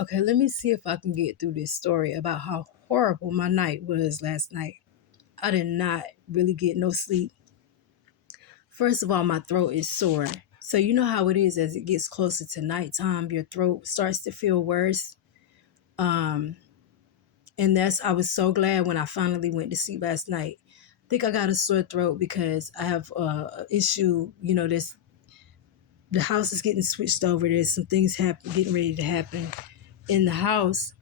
Okay, let me see if I can get through this story about how horrible my night was last night. I did not really get no sleep. First of all, my throat is sore. So you know how it is as it gets closer to nighttime, your throat starts to feel worse. Um, and I was so glad when I finally went to sleep last night. I think I got a sore throat because I have an issue. This the house is getting switched over. There's some things getting ready to happen in the house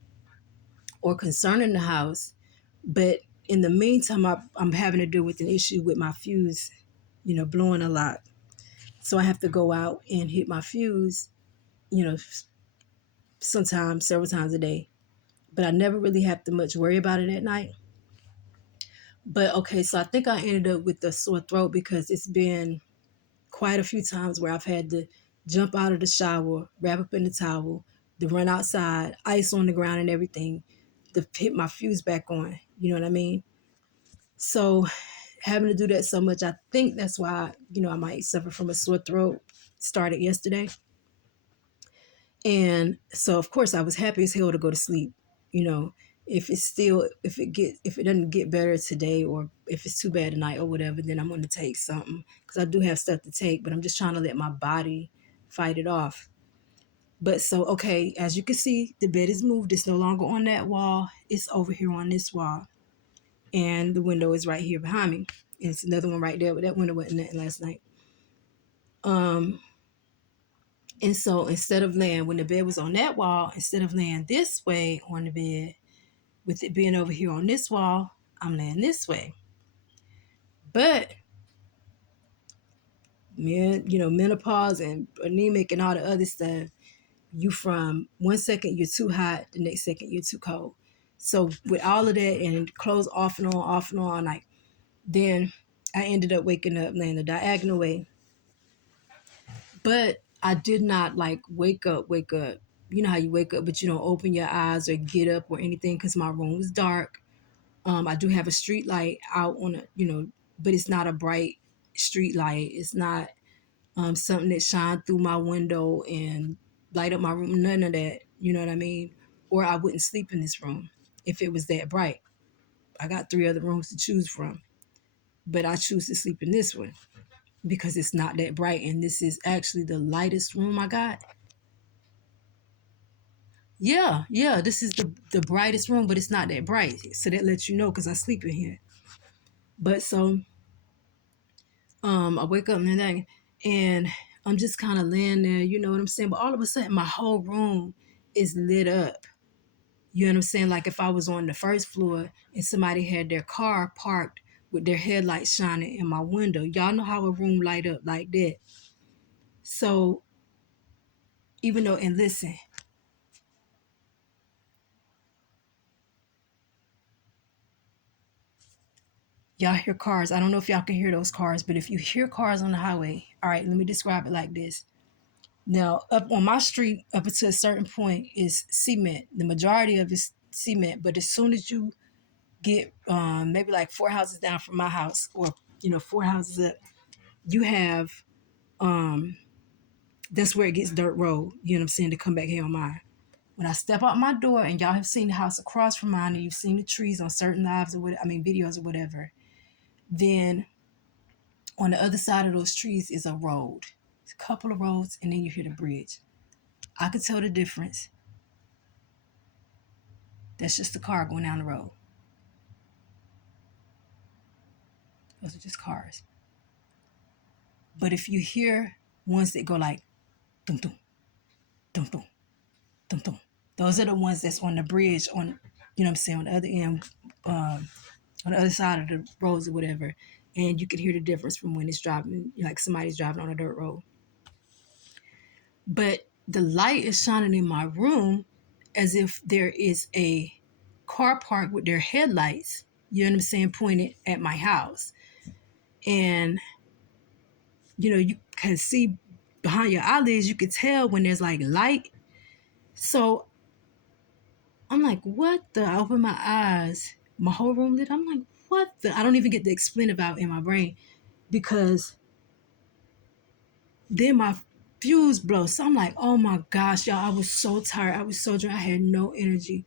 or concerning the house. But in the meantime, I'm having to deal with an issue with my fuse, blowing a lot. So I have to go out and hit my fuse, you know, sometimes, several times a day. But I never really have to much worry about it at night. But okay, so I think I ended up with a sore throat because it's been quite a few times where I've had to jump out of the shower, wrap up in the towel, to run outside, ice on the ground and everything, to hit my fuse back on. You know what I mean? So having to do that so much, I think that's why, I might suffer from a sore throat. Started yesterday. And so of course I was happy as hell to go to sleep. You know, if it doesn't get better today, or if it's too bad tonight or whatever, then I'm gonna take something. Because I do have stuff to take, but I'm just trying to let my body fight it off. But so okay, as you can see, the bed is moved. It's no longer on that wall. It's over here on this wall. And the window is right here behind me. And it's another one right there, but that window wasn't nothing last night. Um, and so instead of laying, when the bed was on that wall, instead of laying this way on the bed, with it being over here on this wall, I'm laying this way. But menopause and anemic and all the other stuff, you from 1 second you're too hot, the next second you're too cold. So with all of that and clothes off and on all night, then I ended up waking up laying the diagonal way. But I did not like wake up. You know how you wake up, but you don't open your eyes or get up or anything because my room was dark. I do have a street light out on but it's not a bright street light. It's not something that shine through my window and light up my room. None of that. You know what I mean? Or I wouldn't sleep in this room if it was that bright. I got 3 other rooms to choose from, but I choose to sleep in this one because it's not that bright, and this is actually the lightest room I got. Yeah, this is the brightest room, but it's not that bright. So that lets you know because I sleep in here. But so I wake up and then and I'm just kind of laying there, you know what I'm saying? But all of a sudden my whole room is lit up. You know what I'm saying? Like if I was on the first floor and somebody had their car parked with their headlights shining in my window. Y'all know how a room light up like that. So even though, and listen, y'all hear cars. I don't know if y'all can hear those cars, but if you hear cars on the highway, all right, let me describe it like this. Now, up on my street, up until a certain point, is cement. The majority of it's cement, but as soon as you get maybe like 4 houses down from my house, or 4 houses up, you have that's where it gets dirt road. You know what I'm saying? To come back here on mine. When I step out my door, and y'all have seen the house across from mine, and you've seen the trees on certain lives or what, I mean videos or whatever, then on the other side of those trees is a road. It's a couple of roads, and then you hear the bridge. I could tell the difference. That's just a car going down the road. Those are just cars. But if you hear ones that go like dum dum dum dum dum dum, those are the ones that's on the bridge on, you know what I'm saying, on the other end, on the other side of the roads or whatever. And you can hear the difference from when it's driving, like somebody's driving on a dirt road. But the light is shining in my room as if there is a car parked with their headlights, you know what I'm saying, pointed at my house. And, you can see behind your eyelids, you could tell when there's like light. So I'm like, what the? I open my eyes, my whole room lit. I'm like, what the? I don't even get to explain about in my brain because then fuse blow. So I'm like, oh my gosh, y'all, I was so tired. I was so dry. I had no energy.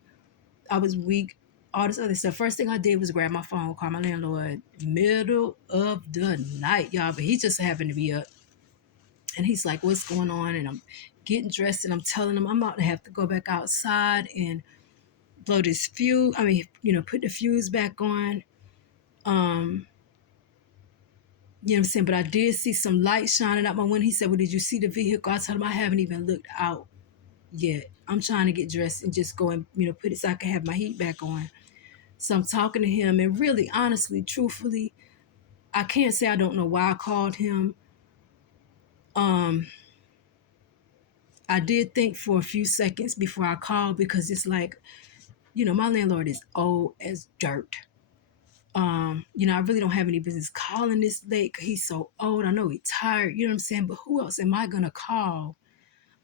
I was weak. All this other stuff. First thing I did was grab my phone, call my landlord, middle of the night, y'all. But he just happened to be up. And he's like, what's going on? And I'm getting dressed and I'm telling him I'm about to have to go back outside and blow this fuse. I mean, put the fuse back on. You know what I'm saying? But I did see some light shining out my window. He said, well, did you see the vehicle? I told him I haven't even looked out yet. I'm trying to get dressed and just go and, put it so I can have my heat back on. So I'm talking to him, and really, honestly, truthfully, I can't say I don't know why I called him. Um, I did think for a few seconds before I called, because it's like, my landlord is old as dirt. I really don't have any business calling this late because he's so old. I know he's tired, you know what I'm saying? But who else am I gonna call?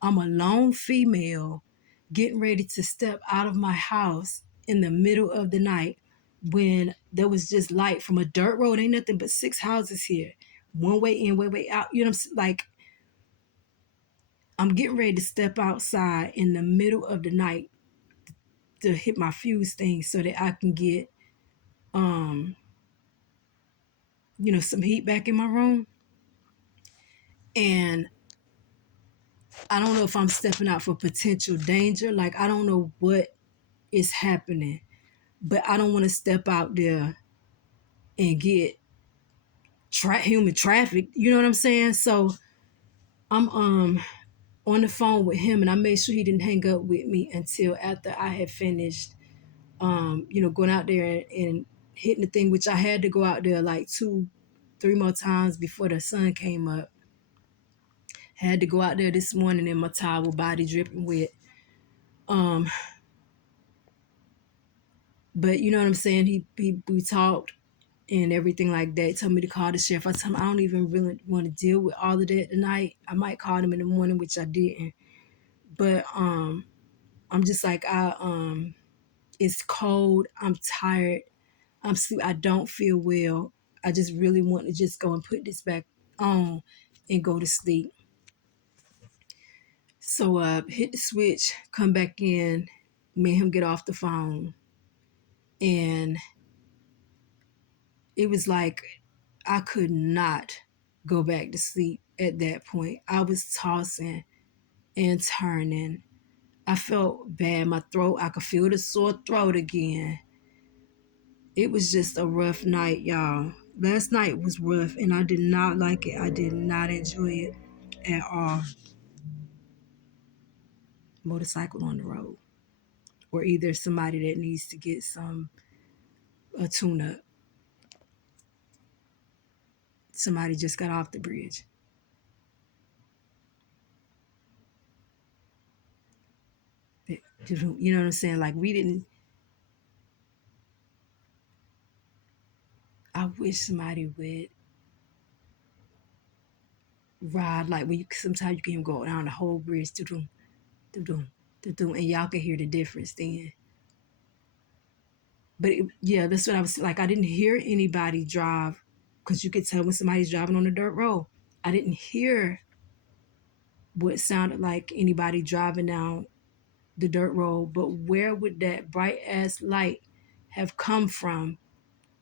I'm a lone female getting ready to step out of my house in the middle of the night when there was just light from a dirt road. Ain't nothing but 6 houses here. One way in, way out. You know what I'm saying? Like, I'm getting ready to step outside in the middle of the night to hit my fuse thing so that I can get um, some heat back in my room. And I don't know if I'm stepping out for potential danger. Like, I don't know what is happening, but I don't want to step out there and get human traffic. You know what I'm saying? So I'm on the phone with him, and I made sure he didn't hang up with me until after I had finished, going out there and hitting the thing, which I had to go out there like 2, 3 more times before the sun came up. Had to go out there this morning in my towel, body dripping wet. Um, but you know what I'm saying? We talked and everything like that. He told me to call the sheriff. I told him I don't even really want to deal with all of that tonight. I might call him in the morning, which I didn't. But I'm just like, it's cold. I'm tired. I'm sleep. I don't feel well. I just really want to just go and put this back on and go to sleep. So hit the switch, come back in, me and him get off the phone. And it was like I could not go back to sleep at that point. I was tossing and turning. I felt bad. My throat, I could feel the sore throat again. It was just a rough night, y'all. Last night was rough and I did not like it. I did not enjoy it at all. Motorcycle on the road. Or either somebody that needs to get a tune up. Somebody just got off the bridge. You know what I'm saying? Like, I wish somebody would ride, like when sometimes you can go down the whole bridge, do-doom, do-doom, do-doom, and y'all can hear the difference then. But yeah, that's what I was like. I didn't hear anybody drive, because you could tell when somebody's driving on a dirt road. I didn't hear what sounded like anybody driving down the dirt road, but where would that bright ass light have come from?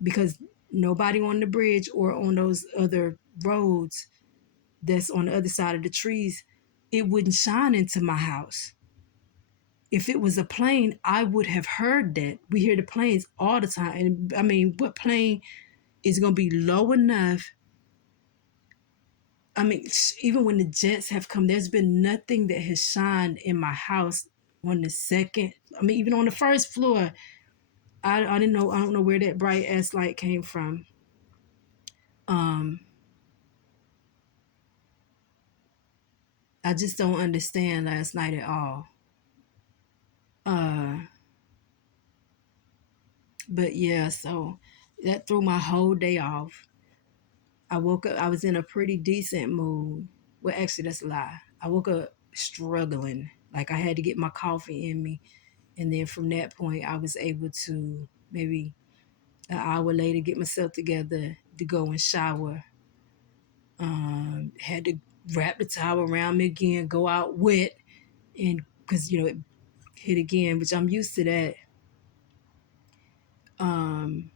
Because nobody on the bridge or on those other roads that's on the other side of the trees, it wouldn't shine into my house. If it was a plane, I would have heard that. We hear the planes all the time. And I mean, what plane is going to be low enough? I mean, even when the jets have come, there's been nothing that has shined in my house on the second. I mean, even on the first floor, I didn't know. I don't know where that bright ass light came from. Um, I just don't understand last night at all. Uh, but yeah, so that threw my whole day off. I woke up, I was in a pretty decent mood. Well, actually, that's a lie. I woke up struggling. Like, I had to get my coffee in me. And then from that point, I was able to maybe an hour later get myself together to go and shower. Had to wrap the towel around me again, go out wet, and because it hit again, which I'm used to that. Um,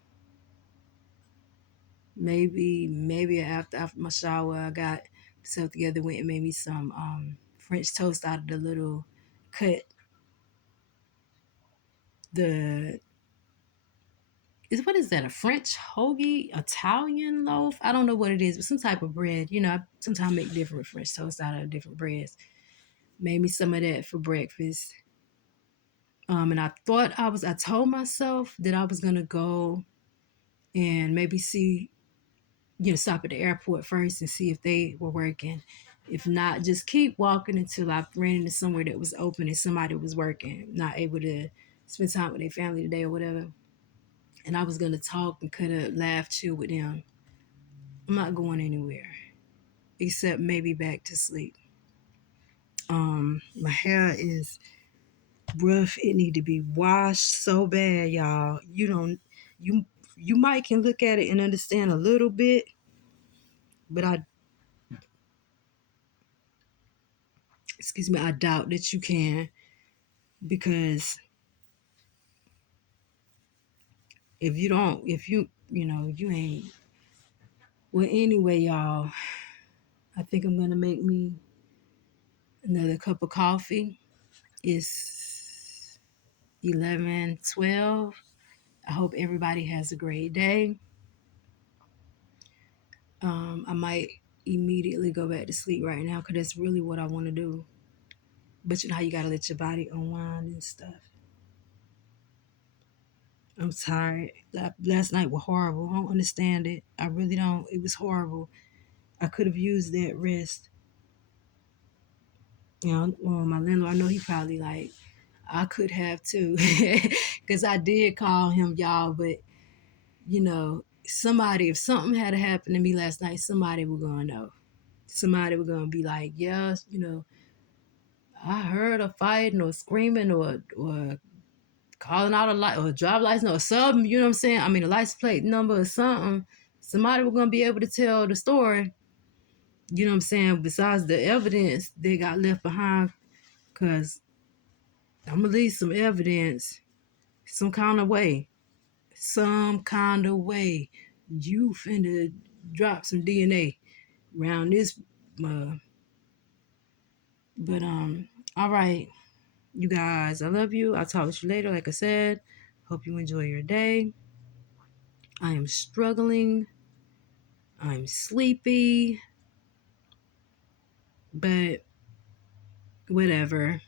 maybe after my shower, I got myself together, went and made me some French toast out of the little cut. The is what is that? A French hoagie, Italian loaf? I don't know what it is, but some type of bread. I sometimes make different French toast out of different breads. Made me some of that for breakfast. And I told myself that I was gonna go and maybe see, stop at the airport first and see if they were working. If not, just keep walking until I ran into somewhere that was open and somebody was working, not able to spend time with their family today or whatever. And I was gonna talk and could have laughed, chill with them. I'm not going anywhere except maybe back to sleep. My hair is rough. It need to be washed so bad, y'all. You you might can look at it and understand a little bit, but I doubt that you can, because if you ain't. Well, anyway, y'all, I think I'm gonna make me another cup of coffee. It's 11:12. I hope everybody has a great day. I might immediately go back to sleep right now because that's really what I want to do. But you know how you gotta let your body unwind and stuff. I'm tired. Last night was horrible. I don't understand it. I really don't. It was horrible. I could have used that rest. Well, my landlord, I know he probably like, I could have too. Because I did call him, y'all. But, if something had happened to me last night, somebody was going to know. Somebody was going to be like, yeah, I heard a fighting or screaming or calling out a light or a driver license or something, you know what I'm saying? I mean, a license plate number or something. Somebody was going to be able to tell the story, you know what I'm saying? Besides the evidence they got left behind, because I'm going to leave some evidence some kind of way. Some kind of way. You finna drop some DNA around this. Uh, but, all right, you guys, I love you. I'll talk to you later. Like I said, hope you enjoy your day. I am struggling. I'm sleepy. But whatever.